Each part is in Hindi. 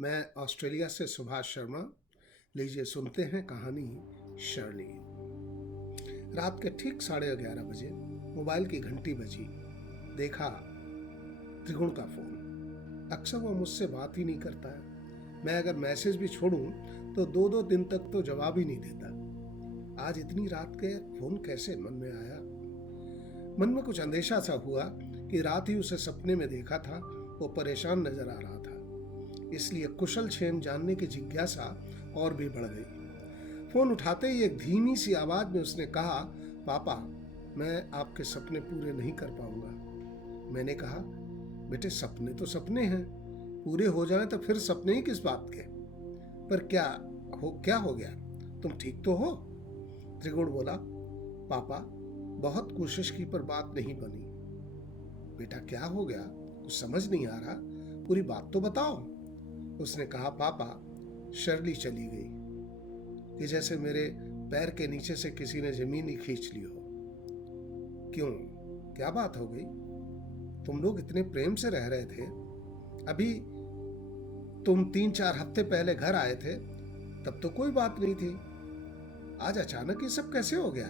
मैं ऑस्ट्रेलिया से सुभाष शर्मा। लीजिए सुनते हैं कहानी शर्ली। रात के ठीक 11:30 बजे मोबाइल की घंटी बजी। देखा त्रिगुण का फोन। अक्सर वो मुझसे बात ही नहीं करता है। मैं अगर मैसेज भी छोड़ूं तो 2-2 दिन तक तो जवाब ही नहीं देता। आज इतनी रात के फोन कैसे मन में आया? मन में कुछ अंदेशा सा हुआ कि रात ही उसे सपने में देखा था। वो परेशान नजर आ रहा था, इसलिए कुशल क्षेम जानने की जिज्ञासा और भी बढ़ गई। फोन उठाते ही एक धीमी सी आवाज में उसने कहा, पापा, मैं आपके सपने पूरे नहीं कर पाऊंगा। मैंने कहा, बेटे सपने तो सपने हैं, पूरे हो जाए तो फिर सपने ही किस बात के? पर क्या हो गया? तुम ठीक तो हो? त्रिगुण बोला, पापा बहुत कोशिश की पर बात नहीं बनी। बेटा क्या हो गया? कुछ समझ नहीं आ रहा, पूरी बात तो बताओ। उसने कहा, पापा शर्ली चली गई कि जैसे मेरे पैर के नीचे से किसी ने जमीन ही खींच ली हो। क्यों, क्या बात हो गई? तुम लोग इतने प्रेम से रह रहे थे, अभी तुम 3-4 हफ्ते पहले घर आए थे, तब तो कोई बात नहीं थी। आज अचानक ये सब कैसे हो गया?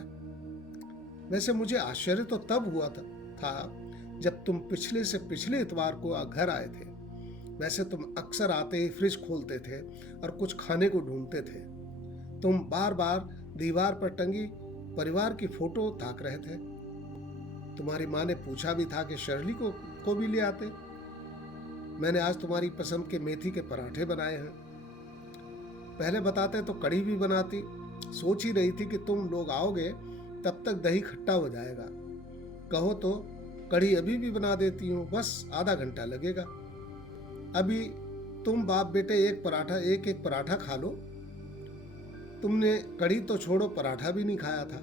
वैसे मुझे आश्चर्य तो तब हुआ था जब तुम पिछले से पिछले इतवार को घर आए थे। वैसे तुम अक्सर आते ही फ्रिज खोलते थे और कुछ खाने को ढूंढते थे। तुम बार बार दीवार पर टंगी परिवार की फोटो ताक रहे थे। तुम्हारी माँ ने पूछा भी था कि शर्ली को भी ले आते। मैंने आज तुम्हारी पसंद के मेथी के पराठे बनाए हैं। पहले बताते तो कढ़ी भी बनाती। सोच ही रही थी कि तुम लोग आओगे तब तक दही खट्टा हो जाएगा। कहो तो कढ़ी अभी भी बना देती हूँ, बस आधा घंटा लगेगा। अभी तुम बाप बेटे एक पराठा खा लो। तुमने कढ़ी तो छोड़ो, पराठा भी नहीं खाया था।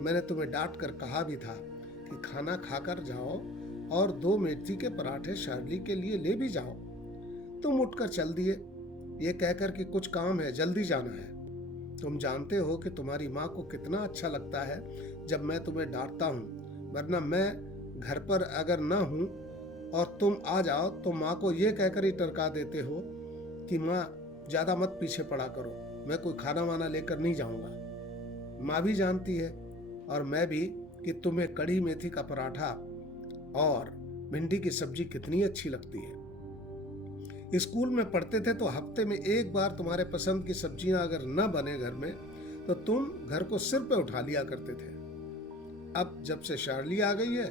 मैंने तुम्हें डांट कर कहा भी था कि खाना खाकर जाओ और 2 मेथी के पराठे शर्ली के लिए ले भी जाओ। तुम उठकर चल दिए, ये कहकर कि कुछ काम है, जल्दी जाना है। तुम जानते हो कि तुम्हारी माँ को कितना अच्छा लगता है जब मैं तुम्हें डांटता हूँ, वरना मैं घर पर अगर न हूँ और तुम आ जाओ तो माँ को ये कहकर ही टरका देते हो कि माँ ज़्यादा मत पीछे पड़ा करो, मैं कोई खाना वाना लेकर नहीं जाऊँगा। माँ भी जानती है और मैं भी कि तुम्हें कड़ी मेथी का पराठा और भिंडी की सब्जी कितनी अच्छी लगती है। स्कूल में पढ़ते थे तो हफ्ते में एक बार तुम्हारे पसंद की सब्जियां अगर न बने घर में तो तुम घर को सिर पे उठा लिया करते थे। अब जब से शार्ली आ गई है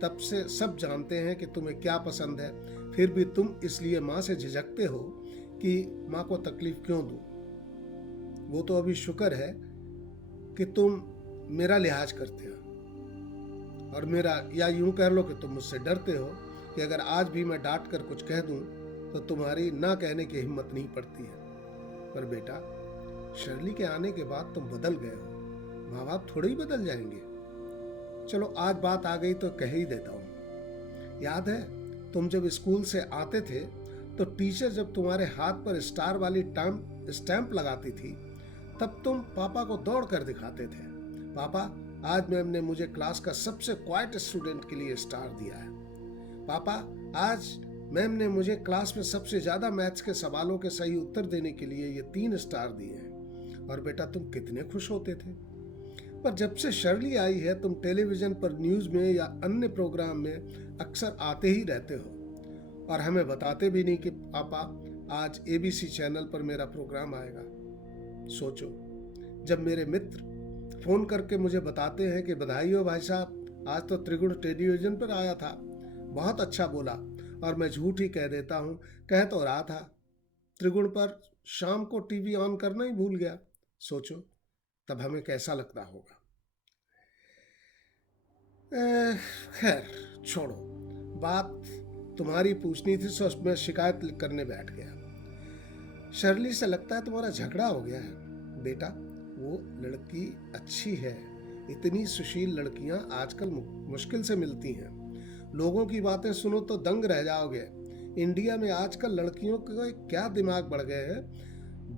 तब से सब जानते हैं कि तुम्हें क्या पसंद है, फिर भी तुम इसलिए माँ से झिझकते हो कि माँ को तकलीफ क्यों दूं। वो तो अभी शुक्र है कि तुम मेरा लिहाज करते हो और मेरा, या यूं कह लो कि तुम मुझसे डरते हो कि अगर आज भी मैं डांट कर कुछ कह दूं तो तुम्हारी ना कहने की हिम्मत नहीं पड़ती है। पर बेटा, शर्ली के आने के बाद तुम बदल गए हो, माँ बाप थोड़े ही बदल जाएंगे। चलो आज बात आ गई तो कह ही देता हूँ। याद है तुम जब स्कूल से आते थे तो टीचर जब तुम्हारे हाथ पर स्टार वाली स्टैंप लगाती थी तब तुम पापा को दौड़ कर दिखाते थे, पापा आज मैम ने मुझे क्लास का सबसे क्वाइट स्टूडेंट के लिए स्टार दिया है। पापा आज मैम ने मुझे क्लास में सबसे ज्यादा मैथ्स के सवालों के सही उत्तर देने के लिए ये 3 स्टार दिए हैं। और बेटा तुम कितने खुश होते थे। पर जब से शर्ली आई है तुम टेलीविजन पर न्यूज में या अन्य प्रोग्राम में अक्सर आते ही रहते हो और हमें बताते भी नहीं कि पापा आज ABC चैनल पर मेरा प्रोग्राम आएगा। सोचो, जब मेरे मित्र फोन करके मुझे बताते हैं कि बधाई हो भाई साहब, आज तो त्रिगुण टेलीविजन पर आया था, बहुत अच्छा बोला, और मैं झूठ ही कह देता हूँ, कह तो रहा था त्रिगुण पर शाम को टीवी ऑन करना ही भूल गया। सोचो तब हमें कैसा लगता होगा। खैर छोड़ो, बात तुम्हारी पूछनी थी सो मैं शिकायत करने बैठ गया। शर्ली से लगता है तुम्हारा झगड़ा हो गया है। बेटा वो लड़की अच्छी है, इतनी सुशील लड़कियां आजकल मुश्किल से मिलती हैं। लोगों की बातें सुनो तो दंग रह जाओगे। इंडिया में आजकल लड़कियों के क्या दिमाग बढ़ गए हैं,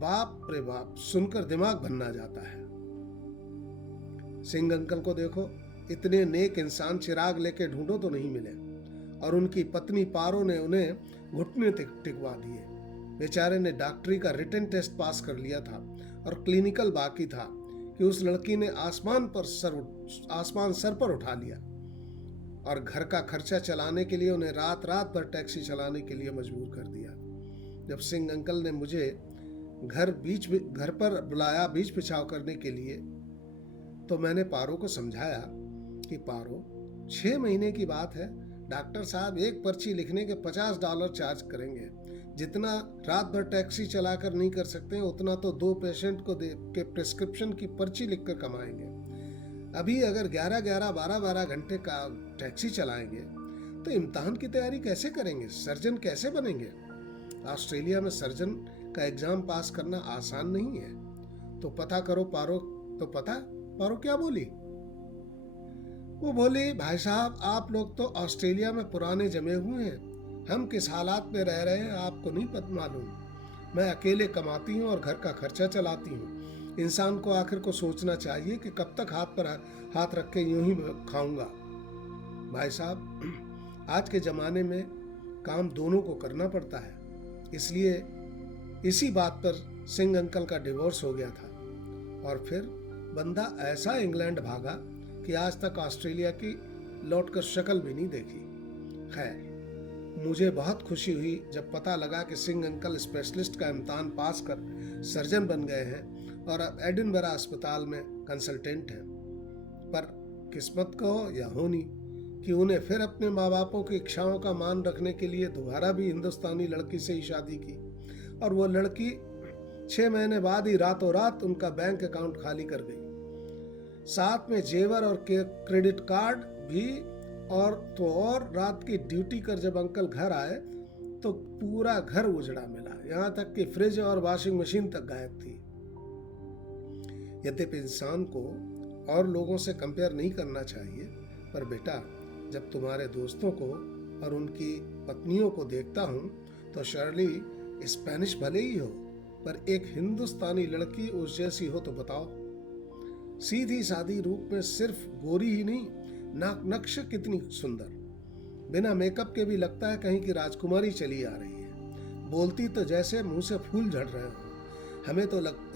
बाप रे बाप, सुनकर दिमाग भन्ना जाता है। सिंह अंकल को देखो, इतने नेक इंसान चिराग लेके ढूंढो तो नहीं मिले और उनकी पत्नी पारो ने उन्हें घुटने टिकवा दिए। बेचारे ने डॉक्टरी का रिटन टेस्ट पास कर लिया था और क्लिनिकल बाकी था कि उस लड़की ने आसमान सर पर उठा लिया और घर का खर्चा चलाने के लिए उन्हें रात रात भर टैक्सी चलाने के लिए मजबूर कर दिया। जब सिंह अंकल ने मुझे घर पर बुलाया बीच पिछाव करने के लिए, तो मैंने पारो को समझाया कि पारो, 6 महीने की बात है, डॉक्टर साहब एक पर्ची लिखने के $50 चार्ज करेंगे। जितना रात भर टैक्सी चलाकर नहीं कर सकते उतना तो 2 पेशेंट को दे के प्रिस्क्रिप्शन की पर्ची लिखकर कमाएंगे। अभी अगर 11-11, 12-12 घंटे का टैक्सी चलाएंगे तो इम्तिहान की तैयारी कैसे करेंगे, सर्जन कैसे बनेंगे? ऑस्ट्रेलिया में सर्जन का एग्जाम पास करना आसान नहीं है। तो पता करो पारो। तो पता पारो क्या बोली? वो बोली, भाई साहब आप लोग तो ऑस्ट्रेलिया में पुराने जमे हुए हैं, हम किस हालात में रह रहे हैं आपको नहीं पता मालूम। मैं अकेले कमाती हूँ और घर का खर्चा चलाती हूँ। इंसान को आखिर को सोचना चाहिए कि कब तक हाथ पर हाथ रख के यूं ही खाऊंगा। भाई साहब आज के ज़माने में काम दोनों को करना पड़ता है, इसलिए इसी बात पर सिंह अंकल का डिवोर्स हो गया था और फिर बंदा ऐसा इंग्लैंड भागा कि आज तक ऑस्ट्रेलिया की लौटकर शक्ल भी नहीं देखी। खैर, मुझे बहुत खुशी हुई जब पता लगा कि सिंह अंकल स्पेशलिस्ट का इम्तिहान पास कर सर्जन बन गए हैं और अब एडिनबरा अस्पताल में कंसल्टेंट हैं। पर किस्मत को या होनी कि उन्हें फिर अपने माँ बापों की इच्छाओं का मान रखने के लिए दोबारा भी हिंदुस्तानी लड़की से ही शादी की और वो लड़की 6 महीने बाद ही रातों रात उनका बैंक अकाउंट खाली कर गई, साथ में जेवर और क्रेडिट कार्ड भी। और रात की ड्यूटी कर जब अंकल घर आए तो पूरा घर उजड़ा मिला, यहाँ तक कि फ्रिज और वॉशिंग मशीन तक गायब थी। यद्यपि इंसान को और लोगों से कंपेयर नहीं करना चाहिए, पर बेटा जब तुम्हारे दोस्तों को और उनकी पत्नियों को देखता हूँ तो शर्ली स्पेनिश भले ही हो, पर एक हिंदुस्तानी लड़की उस जैसी हो तो बताओ। सीधी सादी रूप में सिर्फ गोरी ही नहीं, नाक नक्श कितनी सुंदर, बिना मेकअप के भी लगता है कहीं की राजकुमारी चली आ रही है। बोलती तो जैसे मुंह से फूल झड़ रहे हो।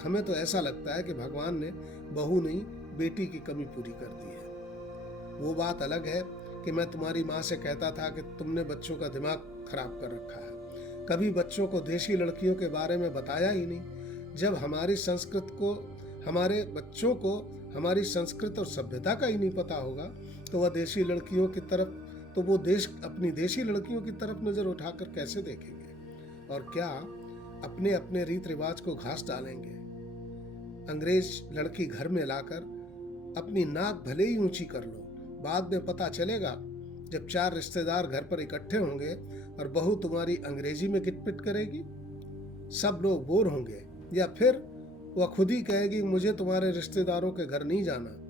हमें तो ऐसा लगता है कि भगवान ने बहू नहीं बेटी की कमी पूरी कर दी है। वो बात अलग है कि मैं तुम्हारी माँ से कहता था कि तुमने बच्चों का दिमाग खराब कर रखा है, कभी बच्चों को देशी लड़कियों के बारे में बताया ही नहीं। जब हमारे बच्चों को हमारी संस्कृत और सभ्यता का ही नहीं पता होगा तो वह देशी लड़कियों की तरफ अपनी देशी लड़कियों की तरफ नजर उठाकर कैसे देखेंगे और क्या अपने अपने रीत रिवाज को घास डालेंगे। अंग्रेज लड़की घर में लाकर अपनी नाक भले ही ऊंची कर लो, बाद में पता चलेगा जब 4 रिश्तेदार घर पर इकट्ठे होंगे और बहू तुम्हारी अंग्रेजी में गिटपिट करेगी, सब लोग बोर होंगे या फिर वह खुद ही कहेगी मुझे तुम्हारे रिश्तेदारों के घर नहीं जाना।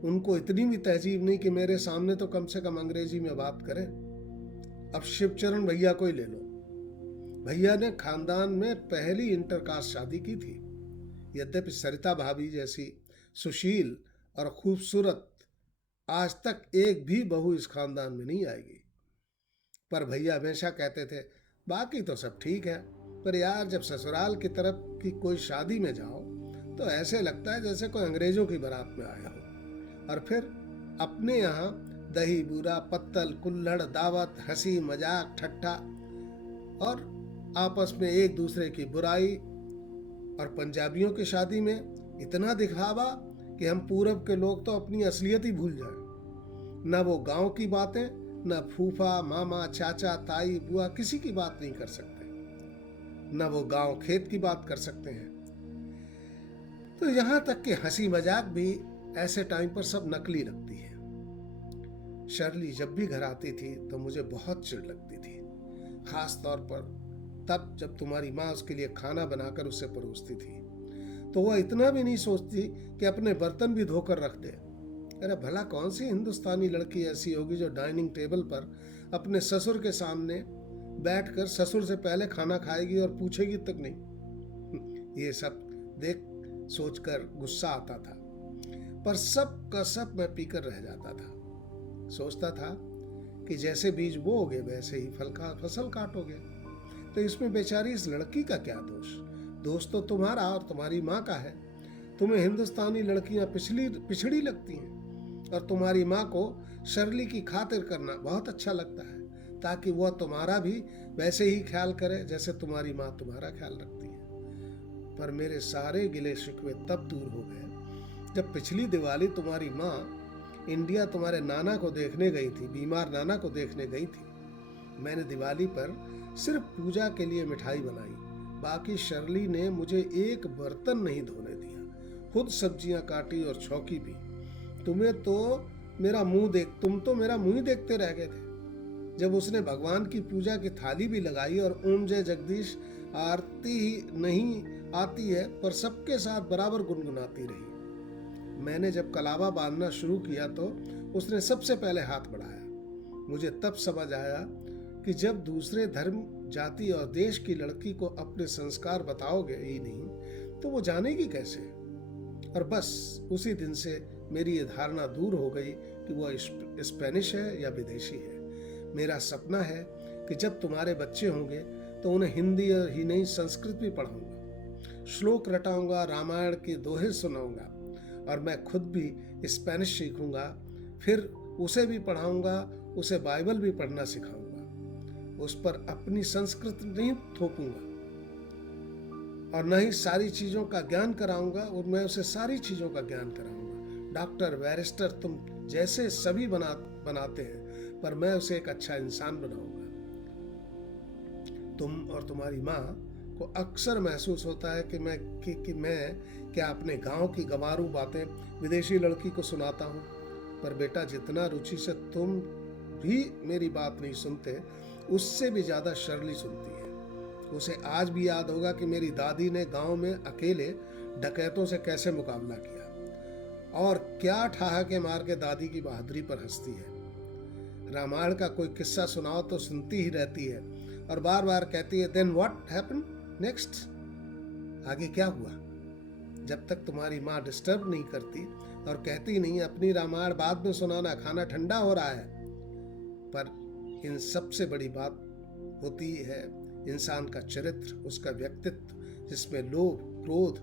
उनको इतनी भी तहजीब नहीं कि मेरे सामने तो कम से कम अंग्रेजी में बात करें। अब शिवचरण भैया को ही ले लो। भैया ने खानदान में पहली इंटरकास्ट शादी की थी। यद्यपि सरिता भाभी जैसी सुशील और खूबसूरत आज तक एक भी बहू इस खानदान में नहीं आएगी, पर भैया हमेशा कहते थे बाकी तो सब ठीक है, पर यार जब ससुराल की तरफ की कोई शादी में जाओ तो ऐसे लगता है जैसे कोई अंग्रेजों की बारात में आया हो। और फिर अपने यहाँ दही बूरा, पत्तल, कुल्हड़, दावत, हंसी मजाक, ठट्ठा और आपस में एक दूसरे की बुराई। और पंजाबियों की शादी में इतना दिखावा कि हम पूरब के लोग तो अपनी असलियत ही भूल जाएं। न वो गांव की बातें, न फूफा, मामा, चाचा, ताई, बुआ किसी की बात नहीं कर सकते, न वो गांव खेत की बात कर सकते हैं। तो यहाँ तक कि हंसी मजाक भी ऐसे टाइम पर सब नकली लगती है। शर्ली जब भी घर आती थी तो मुझे बहुत चिढ़ लगती थी, खास तौर पर तब जब तुम्हारी माँ उसके लिए खाना बनाकर उसे परोसती थी तो वह इतना भी नहीं सोचती कि अपने बर्तन भी धोकर रख दे। अरे भला कौन सी हिंदुस्तानी लड़की ऐसी होगी जो डाइनिंग टेबल पर अपने ससुर के सामने बैठकर ससुर से पहले खाना खाएगी और पूछेगी तक नहीं। ये सब देख सोचकर गुस्सा आता था, पर सब का सब मैं पीकर रह जाता था। सोचता था कि जैसे बीज बोओगे वैसे ही फसल काटोगे। तो इसमें बेचारी इस लड़की का क्या दोष? दोष तो तुम्हारा और तुम्हारी माँ का है। तुम्हें हिंदुस्तानी लड़कियां पिछड़ी लगती हैं और तुम्हारी माँ को शर्ली की खातिर करना बहुत अच्छा लगता है, ताकि वह तुम्हारा भी वैसे ही ख्याल करे जैसे तुम्हारी माँ तुम्हारा ख्याल रखती है। पर मेरे सारे गिले शिकवे तब दूर हो गए जब पिछली दिवाली तुम्हारी माँ इंडिया तुम्हारे नाना को देखने गई थी, बीमार नाना को देखने गई थी। मैंने दिवाली पर सिर्फ पूजा के लिए मिठाई बनाई, बाकी शर्ली ने मुझे एक बर्तन नहीं धोने दिया, खुद सब्जियां काटी और छौंकी भी। तुम तो मेरा मुंह ही देखते रह गए थे जब उसने भगवान की पूजा की थाली भी लगाई और ओम जय जगदीश आरती ही नहीं आती है पर सबके साथ बराबर गुनगुनाती रही। मैंने जब कलावा बांधना शुरू किया तो उसने सबसे पहले हाथ बढ़ाया। मुझे तब समझ आया कि जब दूसरे धर्म, जाति और देश की लड़की को अपने संस्कार बताओगे ही नहीं तो वो जानेगी कैसे? और बस उसी दिन से मेरी ये धारणा दूर हो गई कि वह स्पेनिश है या विदेशी है। मेरा सपना है कि जब तुम्हारे बच्चे होंगे तो उन्हें हिंदी और ही नहीं संस्कृत भी पढ़ाऊंगा, श्लोक रटाऊंगा, रामायण के दोहे सुनाऊंगा और मैं खुद भी स्पेनिश सीखूंगा, फिर उसे भी पढ़ाऊंगा, उसे बाइबल भी पढ़ना सिखाऊंगा। उस पर अपनी संस्कृत नहीं थोपूंगा और न ही सारी चीज़ों का ज्ञान कराऊंगा, और मैं उसे सारी चीज़ों का ज्ञान कराऊंगा। डॉक्टर, बैरिस्टर तुम जैसे सभी बनाते हैं, पर मैं उसे एक अच्छा इंसान बनाऊंगा। तुम और तुम्हारी माँ को अक्सर महसूस होता है कि मैं क्या अपने गांव की गंवारू बातें विदेशी लड़की को सुनाता हूँ, पर बेटा जितना रुचि से तुम भी मेरी बात नहीं सुनते, उससे भी ज्यादा शर्ली सुनती है। उसे आज भी याद होगा कि मेरी दादी ने गांव में अकेले डकैतों से कैसे मुकाबला किया और क्या ठहाके मार के दादी की बहादुरी पर हंसती है। रामायण का कोई किस्सा सुनाओ तो सुनती ही रहती है और बार बार कहती है, देन व्हाट हैपेंड नेक्स्ट? आगे क्या हुआ? जब तक तुम्हारी माँ डिस्टर्ब नहीं करती और कहती नहीं अपनी रामायण बाद में सुनाना, खाना ठंडा हो रहा है। पर इन सबसे बड़ी बात होती है इंसान का चरित्र, उसका व्यक्तित्व, जिसमें लोभ, क्रोध,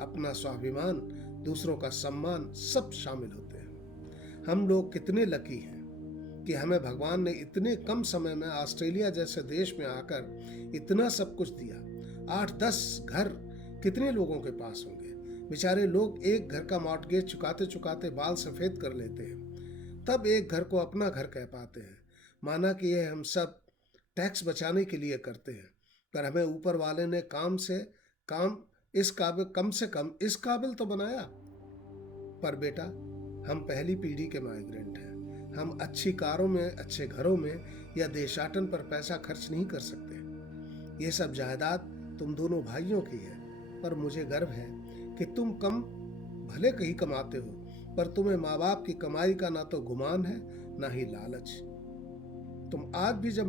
अपना स्वाभिमान, दूसरों का सम्मान सब शामिल होते हैं। हम लोग कितने लकी हैं कि हमें भगवान ने इतने कम समय में ऑस्ट्रेलिया जैसे देश में आकर इतना सब कुछ दिया। 8-10 घर कितने लोगों के पास होंगे? बेचारे लोग एक घर का मॉर्टगेज चुकाते चुकाते बाल सफेद कर लेते हैं, तब एक घर को अपना घर कह पाते हैं। माना कि यह हम सब टैक्स बचाने के लिए करते हैं, पर हमें ऊपर वाले ने कम से कम इस काबिल तो बनाया। पर बेटा, हम पहली पीढ़ी के माइग्रेंट हैं। हम अच्छी कारों में, अच्छे घरों में या देशाटन पर पैसा खर्च नहीं कर सकते। ये सब जायदाद तुम दोनों भाइयों की है, पर मुझे गर्व है कि तुम कम भले कहीं कमाते हो, पर तुम्हें माँ बाप की कमाई का ना तो गुमान है ना ही लालच। तुम आज भी जब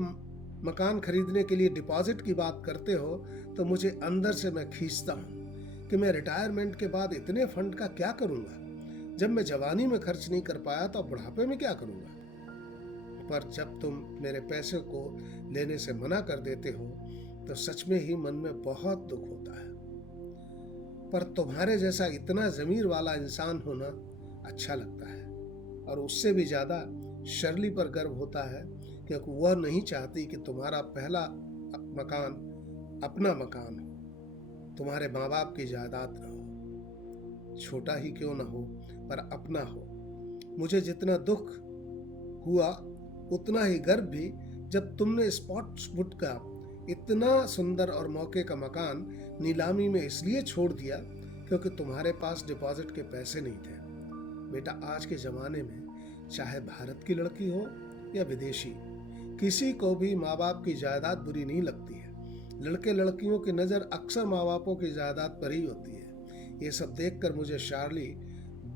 मकान खरीदने के लिए डिपॉजिट की बात करते हो तो मुझे अंदर से मैं खींचता हूँ कि मैं रिटायरमेंट के बाद इतने फंड का क्या करूँगा। जब मैं जवानी में खर्च नहीं कर पाया तो बुढ़ापे में क्या करूँगा। पर जब तुम मेरे पैसे को लेने से मना कर देते हो तो सच में ही मन में बहुत दुख होता है। पर तुम्हारे जैसा इतना ज़मीर वाला इंसान होना अच्छा लगता है, और उससे भी ज़्यादा शर्ली पर गर्व होता है, क्योंकि वह नहीं चाहती कि तुम्हारा पहला मकान अपना मकान हो, तुम्हारे माँ बाप की जायदाद न हो, छोटा ही क्यों न हो पर अपना हो। मुझे जितना दुख हुआ उतना ही गर्व भी जब तुमने स्पॉट्सवुड का इतना सुंदर और मौके का मकान नीलामी में इसलिए छोड़ दिया क्योंकि तुम्हारे पास डिपॉजिट के पैसे नहीं थे। बेटा, आज के ज़माने में चाहे भारत की लड़की हो या विदेशी, किसी को भी माँ बाप की जायदाद बुरी नहीं लगती है। लड़के लड़कियों की नज़र अक्सर माँ बापों की जायदाद पर ही होती है। ये सब देखकर मुझे शार्ली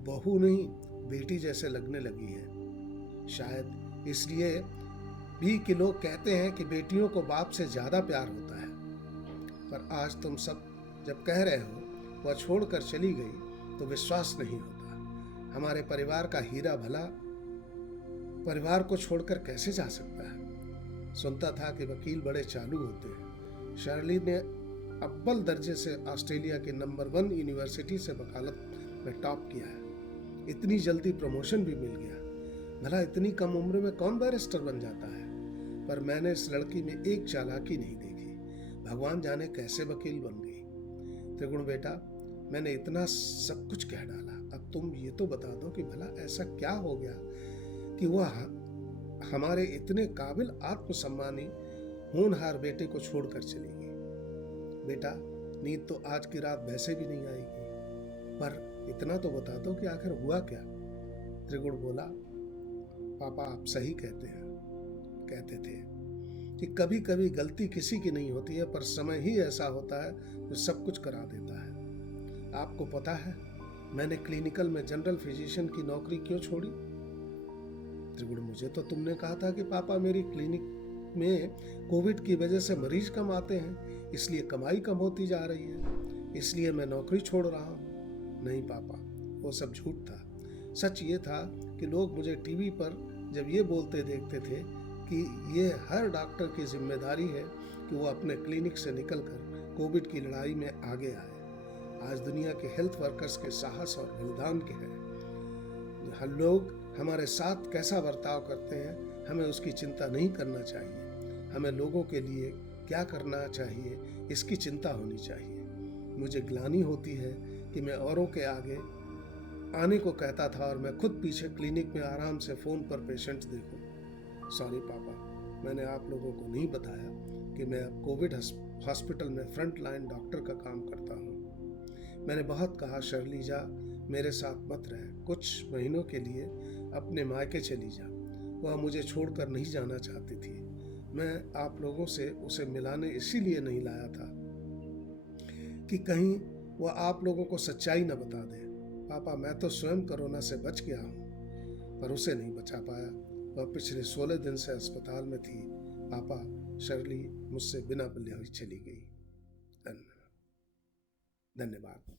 बहू नहीं बेटी जैसे लगने लगी है। शायद इसलिए भी कि लोग कहते हैं कि बेटियों को बाप से ज़्यादा प्यार होता है। पर आज तुम सब जब कह रहे हो वह छोड़कर चली गई तो विश्वास नहीं होता। हमारे परिवार का हीरा भला परिवार को छोड़कर कैसे जा सकता है। सुनता था कि वकील बड़े चालू होते हैं, शर्ली ने अव्वल दर्जे से ऑस्ट्रेलिया के नंबर 1 यूनिवर्सिटी से वकालत में टॉप किया है। इतनी जल्दी प्रमोशन भी मिल गया। भला इतनी कम उम्र में कौन बैरिस्टर बन जाता है? पर मैंने इस लड़की में एक चालाकी नहीं देखी। भगवान जाने कैसे वकील बन गई। त्रिगुण बेटा, मैंने इतना सब कुछ कह डाला, अब तुम ये तो बता दो कि भला ऐसा क्या हो गया कि वह हमारे इतने काबिल आत्मसम्मानी होनहार बेटे को छोड़कर चली गई। बेटा, नींद तो आज की रात वैसे भी नहीं आएगी, पर इतना तो बता दो कि आखिर हुआ क्या। त्रिगुण बोला, पापा आप सही कहते थे कि कभी कभी गलती किसी की नहीं होती है, पर समय ही ऐसा होता है जो सब कुछ करा देता है। आपको पता है मैंने क्लिनिकल में जनरल फिजिशियन की नौकरी क्यों छोड़ी? त्रिगुण, मुझे तो तुमने कहा था कि पापा मेरी क्लिनिक में कोविड की वजह से मरीज कम आते हैं, इसलिए कमाई कम होती जा रही है, इसलिए मैं नौकरी छोड़ रहा हूँ। नहीं पापा, वो सब झूठ था। सच ये था कि लोग मुझे टीवी पर जब ये बोलते देखते थे कि ये हर डॉक्टर की जिम्मेदारी है कि वो अपने क्लिनिक से निकलकर कोविड की लड़ाई में आगे आए। आज दुनिया के हेल्थ वर्कर्स के साहस और बलिदान के हैं। हम लोग हमारे साथ कैसा बर्ताव करते हैं, हमें उसकी चिंता नहीं करना चाहिए। हमें लोगों के लिए क्या करना चाहिए इसकी चिंता होनी चाहिए। मुझे ग्लानि होती है कि मैं औरों के आगे आने को कहता था और मैं खुद पीछे क्लिनिक में आराम से फ़ोन पर पेशेंट्स देखूं। सॉरी पापा, मैंने आप लोगों को नहीं बताया कि मैं अब कोविड हॉस्पिटल में फ्रंट लाइन डॉक्टर का काम करता हूँ। मैंने बहुत कहा, शर्ली जा, मेरे साथ मत रह, कुछ महीनों के लिए अपने मायके चली जा। वह मुझे छोड़कर नहीं जाना चाहती थी। मैं आप लोगों से उसे मिलाने इसीलिए नहीं लाया था कि कहीं वह आप लोगों को सच्चाई न बता दे। पापा, मैं तो स्वयं कोरोना से बच गया हूँ, पर उसे नहीं बचा पाया। वह पिछले 16 दिन से अस्पताल में थी। पापा, शर्ली मुझसे बिना बोले हुई चली गई। धन्यवाद।